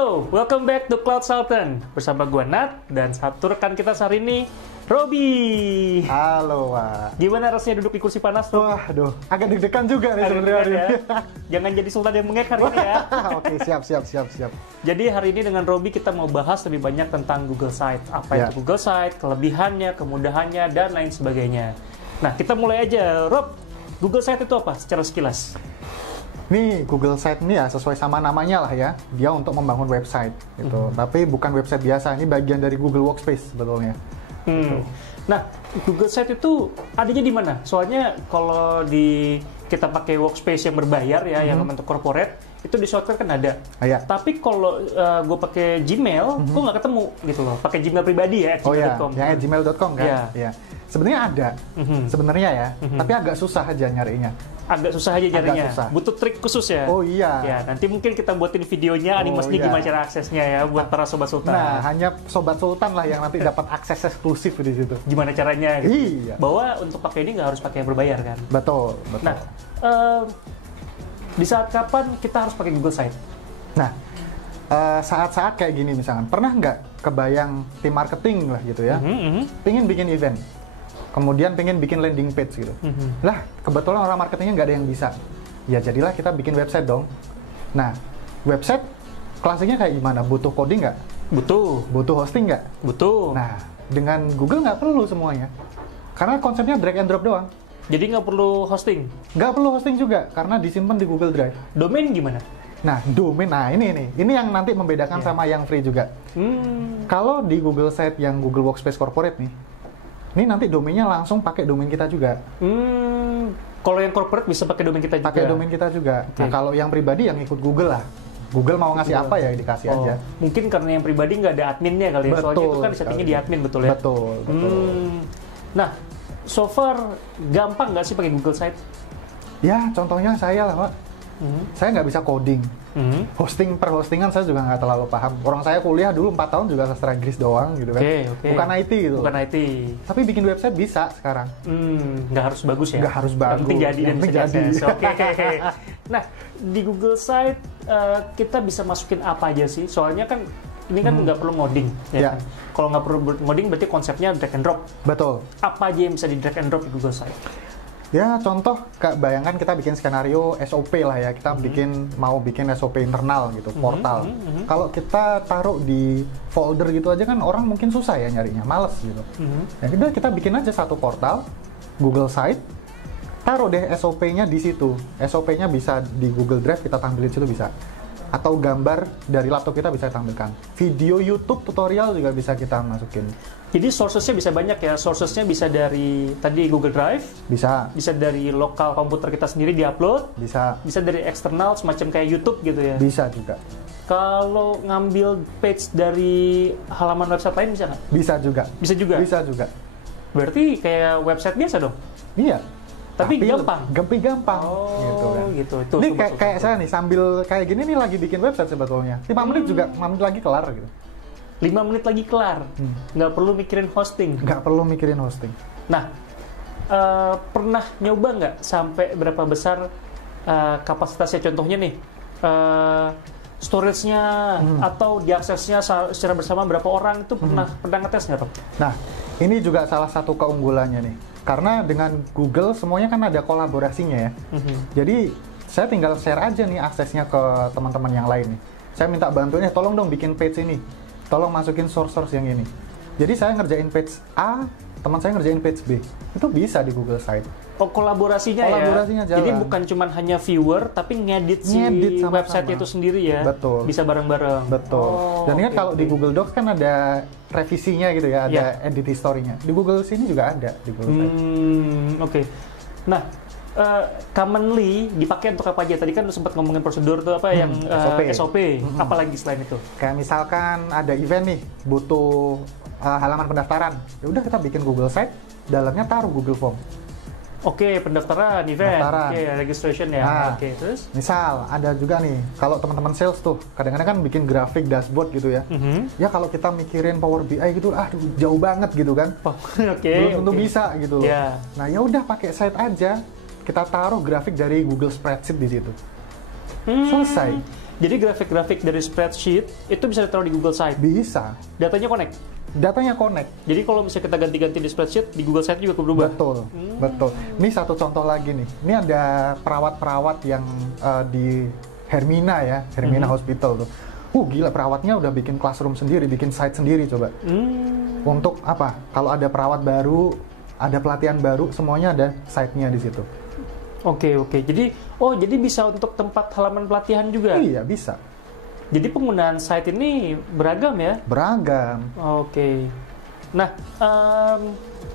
Halo, welcome back to Cloud Sultan. Bersama gue Nat dan satu rekan kita hari ini, Robi. Halo, Pak. Gimana rasanya duduk di kursi panas, Rob? Wah, aduh, agak deg-degan juga nih Agak sebenarnya. deg-degan ya. Jangan jadi sultan yang mengek hari ini ya. Oke, siap. Jadi hari ini dengan Robi kita mau bahas lebih banyak tentang Google Sites. Apa itu Google Sites, kelebihannya, kemudahannya, dan lain sebagainya. Nah, kita mulai aja. Rob, Google Sites itu apa secara sekilas? Nih, Google Site ini ya sesuai sama namanya lah ya. Dia untuk membangun website gitu. Tapi bukan website biasa, ini bagian dari Google Workspace sebetulnya. Gitu. Nah, Google Site itu adanya di mana? Soalnya kalau kita pakai Workspace yang berbayar ya, yang untuk corporate, itu di software kan ada. Ya. Tapi kalau gue pakai Gmail, gue nggak ketemu gitu loh. Pakai Gmail pribadi ya, gmail.com. gmail.com. Yang @gmail.com kan? Iya. Ya. Sebenarnya ada, sebenarnya ya. Tapi agak susah aja nyarinya. Agak susah aja nyarinya. Agak susah. Butuh trik khusus ya. Oh iya. Ya, nanti mungkin kita buatin videonya, animasinya gimana cara aksesnya ya buat para sobat sultan. Nah, hanya sobat sultan lah yang nanti dapat akses eksklusif di situ. Gimana caranya? Gitu. Iya. Bahwa untuk pakai ini nggak harus pakai yang berbayar kan? Betul. Nah, di saat kapan kita harus pakai Google Site? Nah, saat-saat kayak gini misalkan, pernah nggak kebayang tim marketing lah gitu ya, pingin bikin event, kemudian pengen bikin landing page gitu. Lah, kebetulan orang marketingnya nggak ada yang bisa. Ya jadilah kita bikin website dong. Nah, website klasiknya kayak gimana? Butuh coding nggak? Butuh. Butuh hosting nggak? Butuh. Nah, dengan Google nggak perlu semuanya. Karena konsepnya drag and drop doang. Jadi nggak perlu hosting? Nggak perlu hosting juga, karena disimpan di Google Drive. Domain gimana? Nah, domain, ini yang nanti membedakan sama yang free juga. Kalau di Google Site yang Google Workspace Corporate nih, ini nanti domainnya langsung pakai domain kita juga. Kalau yang corporate bisa pakai domain kita juga? Pakai domain kita juga. Okay. Nah, kalau yang pribadi yang ikut Google lah. Google mau ngasih apa ya dikasih aja. Mungkin karena yang pribadi nggak ada adminnya kali ya? Soalnya itu kan settingnya di admin, betul ya? Betul. Nah, so far gampang nggak sih pakai Google Site? Ya, contohnya saya lah, Pak. Saya nggak bisa coding. Hostingan saya juga nggak terlalu paham. Orang saya kuliah dulu 4 tahun juga sastra Inggris doang gitu kan. Okay. Bukan IT gitu. Bukan IT. Tapi bikin website bisa sekarang. Nggak harus bagus ya? Nggak harus bagus. Yang penting jadi dan bisa jadi. Oke. Nah, di Google Site kita bisa masukin apa aja sih? Soalnya kan ini kan nggak perlu ngoding. Ya. Kan? Kalau nggak perlu ngoding berarti konsepnya drag and drop. Betul. Apa aja yang bisa di drag and drop di Google Site? Ya, contoh, bayangkan kita bikin skenario SOP lah ya, kita mau bikin SOP internal gitu, portal. Kalau kita taruh di folder gitu aja kan orang mungkin susah ya nyarinya, males gitu. Ya udah kita bikin aja satu portal, Google Site, taruh deh SOP-nya di situ. SOP-nya bisa di Google Drive kita tampilin situ bisa. Atau gambar dari laptop kita bisa tampilkan. Video YouTube tutorial juga bisa kita masukin. Jadi sources-nya bisa banyak ya. Sources-nya bisa dari tadi Google Drive, bisa dari lokal komputer kita sendiri diupload, bisa dari eksternal semacam kayak YouTube gitu ya. Bisa juga. Kalau ngambil page dari halaman website lain bisa nggak? Bisa juga. Bisa juga. Bisa juga. Berarti kayak website biasa dong? Iya. Tapi gampang. Gampang. Gitu. Itu ini kayak saya nih sambil kayak gini nih lagi bikin website sebetulnya. 5 menit juga, 5 menit lagi kelar gitu. 5 menit lagi kelar. Nggak perlu mikirin hosting. Nggak perlu mikirin hosting. Nah, pernah nyoba nggak sampai berapa besar kapasitasnya? Contohnya nih, storage-nya atau diaksesnya secara bersama berapa orang itu pernah ngetes nggak, Rob? Nah, ini juga salah satu keunggulannya nih. Karena dengan Google semuanya kan ada kolaborasinya ya. Jadi saya tinggal share aja nih aksesnya ke teman-teman yang lain nih. Saya minta bantuannya, tolong dong bikin page ini. Tolong masukin source yang ini. Jadi saya ngerjain page A, teman saya ngerjain page B. Itu bisa di Google Site. Oh, kolaborasinya jalan. Jadi bukan cuma hanya viewer, tapi ngedit website itu sendiri ya. Betul. Bisa bareng-bareng. Betul. Dan ingat kalau di Google Docs kan ada revisinya gitu ya, ada edit history-nya. Di Google sini juga ada di Google Site. Oke. Nah, commonly dipakai untuk apa aja? Tadi kan lu sempat ngomongin prosedur tuh apa yang SOP. Apalagi selain itu? Kayak misalkan ada event nih, butuh halaman pendaftaran. Ya udah kita bikin Google Site, dalamnya taruh Google Form. Oke, pendaftaran, event, registration ya. Nah, terus? Misal ada juga nih, kalau teman-teman sales tuh, kadang-kadang kan bikin grafik dashboard gitu ya. Ya kalau kita mikirin Power BI gitu, aduh jauh banget gitu kan. Belum tentu bisa gitu. Nah ya udah pakai site aja, kita taruh grafik dari Google Spreadsheet di situ. Selesai. Jadi grafik-grafik dari spreadsheet itu bisa ditaruh di Google Site. Bisa. Datanya connect. Datanya connect. Jadi kalau misalnya kita ganti-ganti di spreadsheet, di Google Site juga berubah. Betul. Ini satu contoh lagi nih. Ini ada perawat-perawat yang di Hermina ya, Hermina Hospital tuh. Gila, perawatnya udah bikin classroom sendiri, bikin site sendiri coba. Untuk apa? Kalau ada perawat baru, ada pelatihan baru, semuanya ada site-nya di situ. Oke. Jadi bisa untuk tempat halaman pelatihan juga? Iya, bisa. Jadi penggunaan site ini beragam ya? Beragam. Oke. Nah,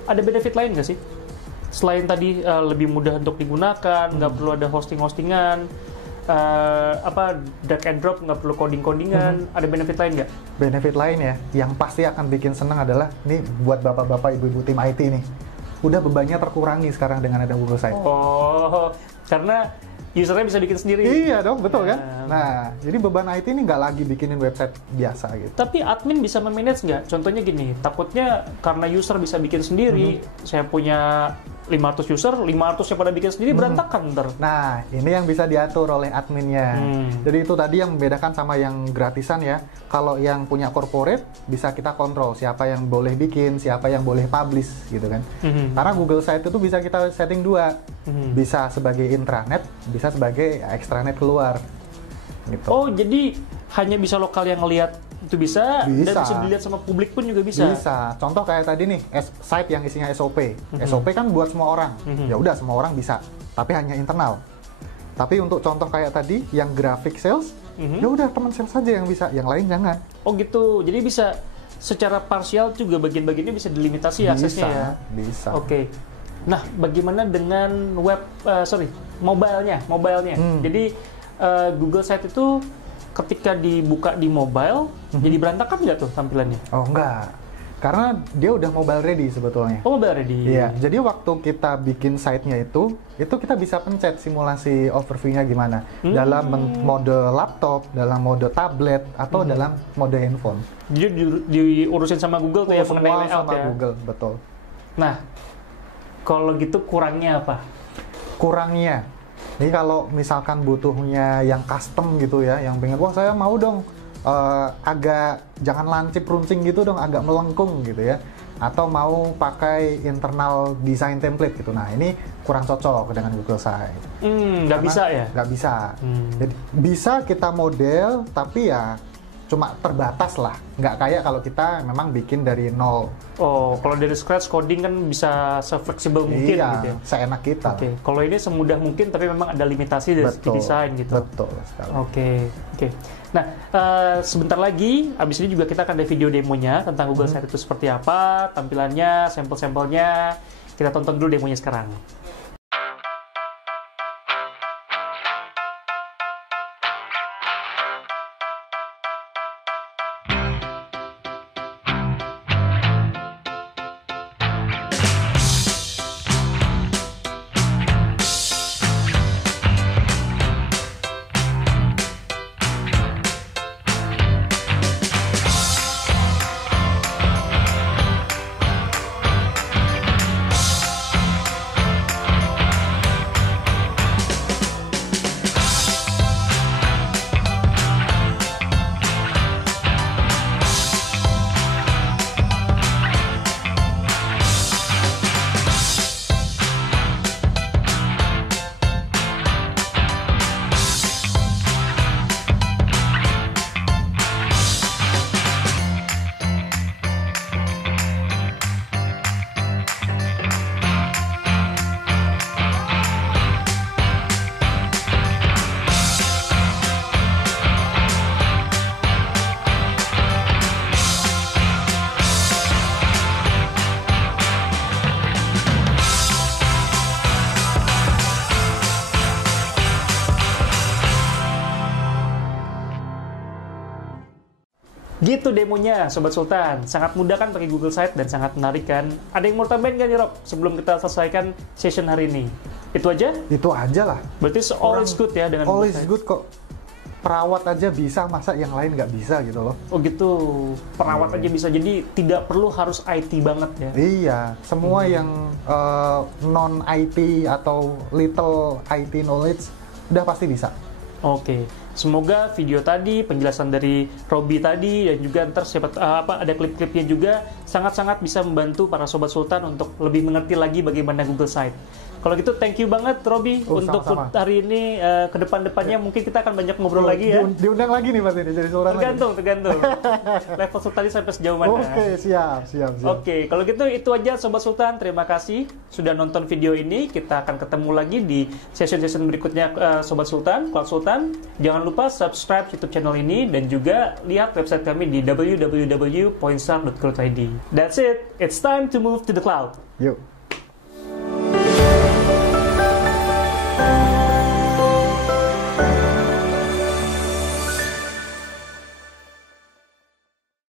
ada benefit lain nggak sih? Selain tadi lebih mudah untuk digunakan, nggak perlu ada hosting-hostingan, drag and drop, nggak perlu coding-codingan, ada benefit lain nggak? Benefit lain ya, yang pasti akan bikin senang adalah, nih buat bapak-bapak, ibu-ibu tim IT nih, udah bebannya terkurangi sekarang dengan ada Google Site. Oh, karena usernya bisa bikin sendiri. Iya dong, betul kan? Nah, jadi beban IT ini nggak lagi bikinin website biasa gitu. Tapi admin bisa memanage nggak? Contohnya gini, takutnya karena user bisa bikin sendiri, saya punya 500 user, 500 yang pada bikin sendiri berantakan ntar. Nah, ini yang bisa diatur oleh adminnya. Jadi itu tadi yang membedakan sama yang gratisan ya. Kalau yang punya corporate, bisa kita kontrol siapa yang boleh bikin, siapa yang boleh publish gitu kan. Karena Google Site itu bisa kita setting dua. Bisa sebagai intranet, bisa sebagai extranet keluar. Gitu. Oh, jadi hanya bisa lokal yang ngelihat itu bisa, dan bisa dilihat sama publik pun juga bisa. Bisa. Contoh kayak tadi nih, site yang isinya SOP. SOP kan buat semua orang. Ya udah, semua orang bisa, tapi hanya internal. Tapi untuk contoh kayak tadi yang graphic sales, ya udah teman sales saja yang bisa, yang lain jangan. Oh gitu. Jadi bisa secara parsial juga bagian-bagiannya bisa dilimitasi aksesnya ya. Bisa. Oke. Nah, bagaimana dengan mobile-nya? Jadi Google Site itu ketika dibuka di mobile, jadi berantakan nggak tuh tampilannya? Oh enggak, karena dia udah mobile ready sebetulnya. Oh, mobile ready. Iya, jadi waktu kita bikin site-nya itu kita bisa pencet simulasi overview-nya gimana. Dalam mode laptop, dalam mode tablet, atau dalam mode handphone. Jadi diurusin sama Google tuh ya, mengenai layout sama ya? Google, betul. Nah, kalau gitu kurangnya apa? Kurangnya, ini kalau misalkan butuhnya yang custom gitu ya, yang pengen, wah saya mau dong agak jangan lancip runcing gitu dong, agak melengkung gitu ya, atau mau pakai internal design template gitu. Nah, ini kurang cocok dengan Google Site. Nggak bisa ya? Nggak bisa. Jadi bisa kita model, tapi ya cuma terbatas lah. Nggak kayak kalau kita memang bikin dari nol. Oh, kalau dari scratch coding kan bisa se-fleksibel mungkin iya, gitu ya? seenak kita. Oke, kalau ini semudah mungkin tapi memang ada limitasi dari segi desain gitu. Betul sekali. Oke. Nah, sebentar lagi, abis ini juga kita akan ada video demonya tentang Google Site itu seperti apa, tampilannya, sampel-sampelnya. Kita tonton dulu demonya sekarang. Gitu demonya, Sobat Sultan. Sangat mudah kan pakai Google Site dan sangat menarik kan? Ada yang mau tambahin nggak nih, Rob? Sebelum kita selesaikan session hari ini. Itu aja? Itu aja lah. Berarti all is good ya dengan All Google is Site? good kok. Perawat aja bisa, masa yang lain nggak bisa gitu loh. Oh gitu, perawat aja bisa. Jadi tidak perlu harus IT banget ya? Iya, semua yang non-IT atau little IT knowledge udah pasti bisa. Oke, semoga video tadi, penjelasan dari Robby tadi, dan juga ntar ada klip-klipnya juga sangat-sangat bisa membantu para Sobat Sultan untuk lebih mengerti lagi bagaimana Google Site. Kalau gitu, thank you banget Robby untuk sama-sama. hari ini. Ke depan-depannya mungkin kita akan banyak ngobrol lagi ya. Diundang lagi nih Mas ini jadi Sultan. Tergantung. Level Sultannya sampai sejauh mana. Oke, siap. Oke, kalau gitu itu aja Sobat Sultan. Terima kasih sudah nonton video ini. Kita akan ketemu lagi di session-session berikutnya Sobat Sultan, Cloud Sultan. Jangan lupa subscribe YouTube channel ini dan juga lihat website kami di www.poinstar.co.id. That's it. It's time to move to the cloud. Yuk.